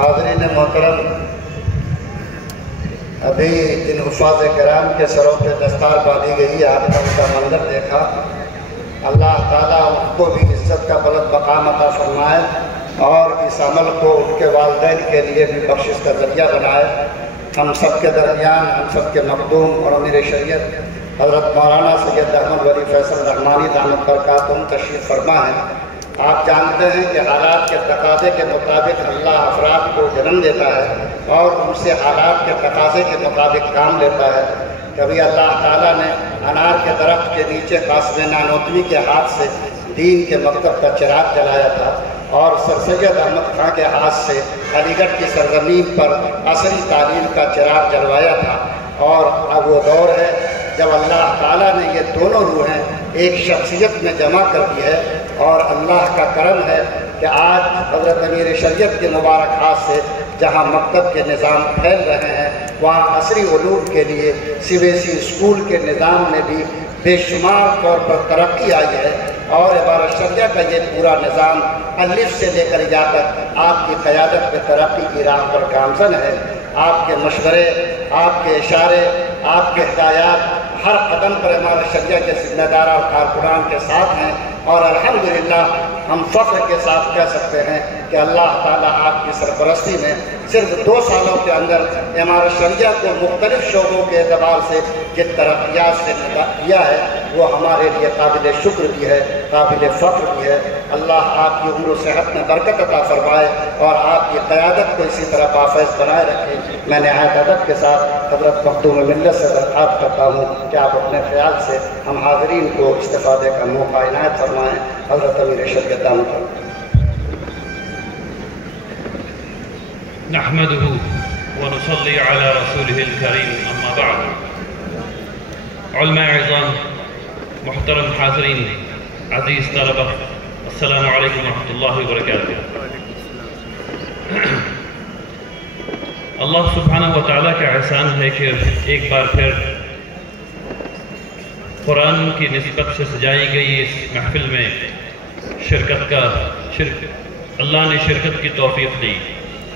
حاضرین محترم، ابھی جن حفاظ کرام کے سروں پہ دستار باندھی گئی، آپ نے ان کا منظر دیکھا۔ اللہ تعالیٰ ان کو بھی عزت کا بلند مقام عطا فرمائے اور اس عمل کو ان کے والدین کے لیے بھی بخشش کا ذریعہ بنائے۔ ہم سب کے درمیان ہم سب کے مخدوم اور امیر شریعت حضرت مولانا سید احمد ولی فیصل رحمانی دامت برکاتہم تشریف فرما ہے۔ آپ جانتے ہیں کہ حالات کے تقاضے کے مطابق اللہ افراد کو جنم دیتا ہے اور ان سے حالات کے تقاضے کے مطابق کام لیتا ہے۔ کبھی اللہ تعالیٰ نے انار کے درخت کے نیچے قاسم نانوتوی کے ہاتھ سے دین کے مکتب کا چراغ جلایا تھا، اور سر سید احمد خان کے ہاتھ سے علی گڑھ کی سرزمین پر عصری تعلیم کا چراغ جلوایا تھا۔ اور اب وہ دور ہے جب اللہ تعالیٰ نے یہ دونوں روحیں ایک شخصیت میں جمع کر دی ہے، اور اللہ کا کرم ہے کہ آج حضرت امیر شریعت کے مبارک ہاتھ سے جہاں مکتب کے نظام پھیل رہے ہیں، وہاں عصری علوم کے لیے C B S E school کے نظام میں بھی بے شمار طور پر ترقی آئی ہے، اور عبارت شریعہ کا یہ پورا نظام الف سے لے کر یا تک آپ کی قیادت میں ترقی کی راہ پر گامزن ہے۔ آپ کے مشورے، آپ کے اشارے، آپ کے ہدایات ہر قدم پر عبارت شریعہ کے ذمہ دار اور کارکنان کے ساتھ ہیں، اور الحمدللہ ہم فخر کے ساتھ کہہ سکتے ہیں کہ اللہ تعالیٰ آپ کی سرپرستی میں صرف 2 سالوں کے اندر عمارت شریعہ کو مختلف شعبوں کے اعتبار سے جن ترقیات سے کیا ہے وہ ہمارے لیے قابل شکر بھی ہے، قابل فخر بھی ہے۔ اللہ آپ کی عمر و صحت میں برکت عطا فرمائے اور آپ کی قیادت کو اسی طرح بافیض بنائے رکھے۔ میں نہایت ادب کے ساتھ حضرت مخدوم ملت سے درخواست کرتا ہوں کہ آپ اپنے خیال سے ہم حاضرین کو استفادے کا موقع عنایت فرمائیں۔ حضرت امیر شریعت دامت برکاتہ۔ نحمده ونصلي على رسوله الكريم، اما بعد۔ علماء اعظام، محترم حاضرین، عزیز طلبہ، السلام علیکم ورحمۃ اللہ وبرکاتہ۔ اللہ سبحانہ و تعالیٰ کا احسان ہے کہ ایک بار پھر قرآن کی نسبت سے سجائی گئی اس محفل میں اللہ نے شرکت کی توفیق دی۔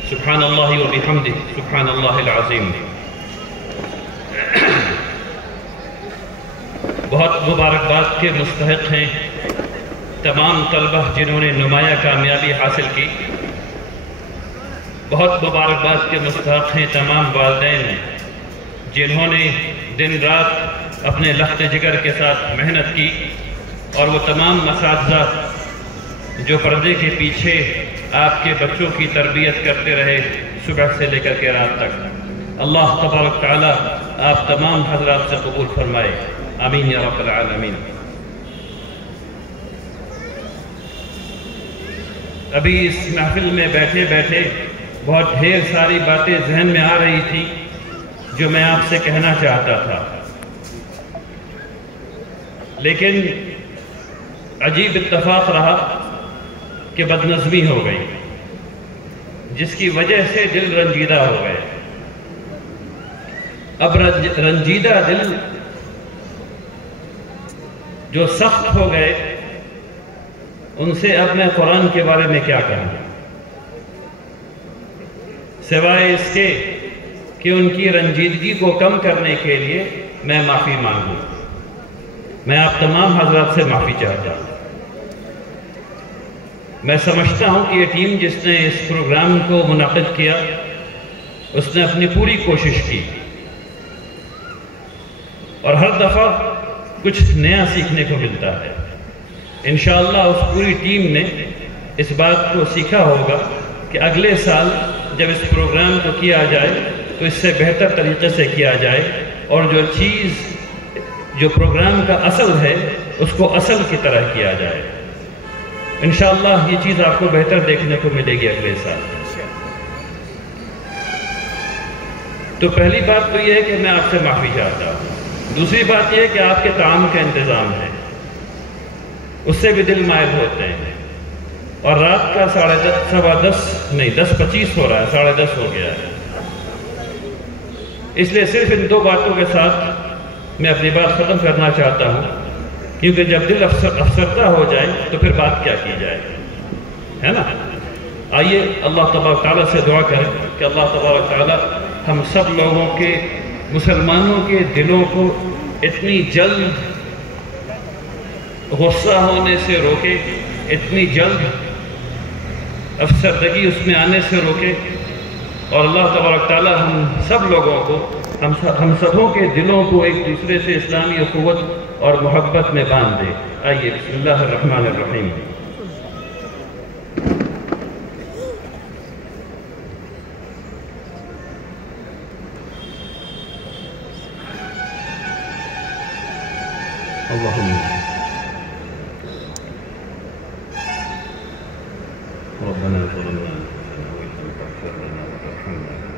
سبحان اللہ و بحمدہ، سبحان اللہ العظیم۔ بہت مبارکباد کے مستحق ہیں تمام طلبہ جنہوں نے نمایاں کامیابی حاصل کی۔ بہت مبارکباد کے مستحق ہیں تمام والدین جنہوں نے دن رات اپنے لخت جگر کے ساتھ محنت کی، اور وہ تمام اساتذہ جو پردے کے پیچھے آپ کے بچوں کی تربیت کرتے رہے صبح سے لے کر کے رات تک۔ اللہ تبارک تعالی آپ تمام حضرات سے قبول فرمائے، آمین یا رب العالمین۔ ابھی اس محفل میں بیٹھے بیٹھے بہت ڈھیر ساری باتیں ذہن میں آ رہی تھی جو میں آپ سے کہنا چاہتا تھا، لیکن عجیب اتفاق رہا کہ بدنظمی ہو گئی، جس کی وجہ سے دل رنجیدہ ہو گئے۔ اب رنجیدہ دل جو سخت ہو گئے، ان سے اب میں قرآن کے بارے میں کیا کہوں، سوائے اس کے کہ ان کی رنجیدگی کو کم کرنے کے لیے میں معافی مانگوں۔ میں آپ تمام حضرات سے معافی چاہتا ہوں۔ میں سمجھتا ہوں کہ یہ ٹیم جس نے اس پروگرام کو منعقد کیا، اس نے اپنی پوری کوشش کی، اور ہر دفعہ کچھ نیا سیکھنے کو ملتا ہے۔ انشاءاللہ اس پوری ٹیم نے اس بات کو سیکھا ہوگا کہ اگلے سال جب اس پروگرام کو کیا جائے تو اس سے بہتر طریقے سے کیا جائے، اور جو پروگرام کا اصل ہے اس کو اصل کی طرح کیا جائے۔ انشاءاللہ یہ چیز آپ کو بہتر دیکھنے کو ملے گی اگلے سال۔ تو پہلی بات تو یہ ہے کہ میں آپ سے معافی چاہتا ہوں۔ دوسری بات یہ ہے کہ آپ کے تعام کا انتظام ہے، اس سے بھی دل مائل ہوتے ہیں، اور رات کا 10:25 ہو رہا ہے، 10:30 ہو گیا ہے۔ اس لیے صرف ان 2 باتوں کے ساتھ میں اپنی بات ختم کرنا چاہتا ہوں، کیونکہ جب دل افسردہ ہو جائے تو پھر بات کیا کی جائے، ہے نا؟ آئیے اللہ تبارک تعالیٰ سے دعا کریں کہ اللہ تبارک تعالیٰ ہم سب لوگوں کے، مسلمانوں کے دلوں کو اتنی جلد غصہ ہونے سے روکے، اتنی جلد افسردگی اس میں آنے سے روکے، اور اللہ تبارک تعالیٰ ہم سب لوگوں کو، ہم سبوں کے دلوں کو ایک دوسرے سے اسلامی اخوت اور محبت میں باندھ دے۔ آئیے بسم اللہ الرحمن الرحیم۔ اللہم ربنا ظلمنا أنفسنا وإن لم تغفر لنا وترحمنا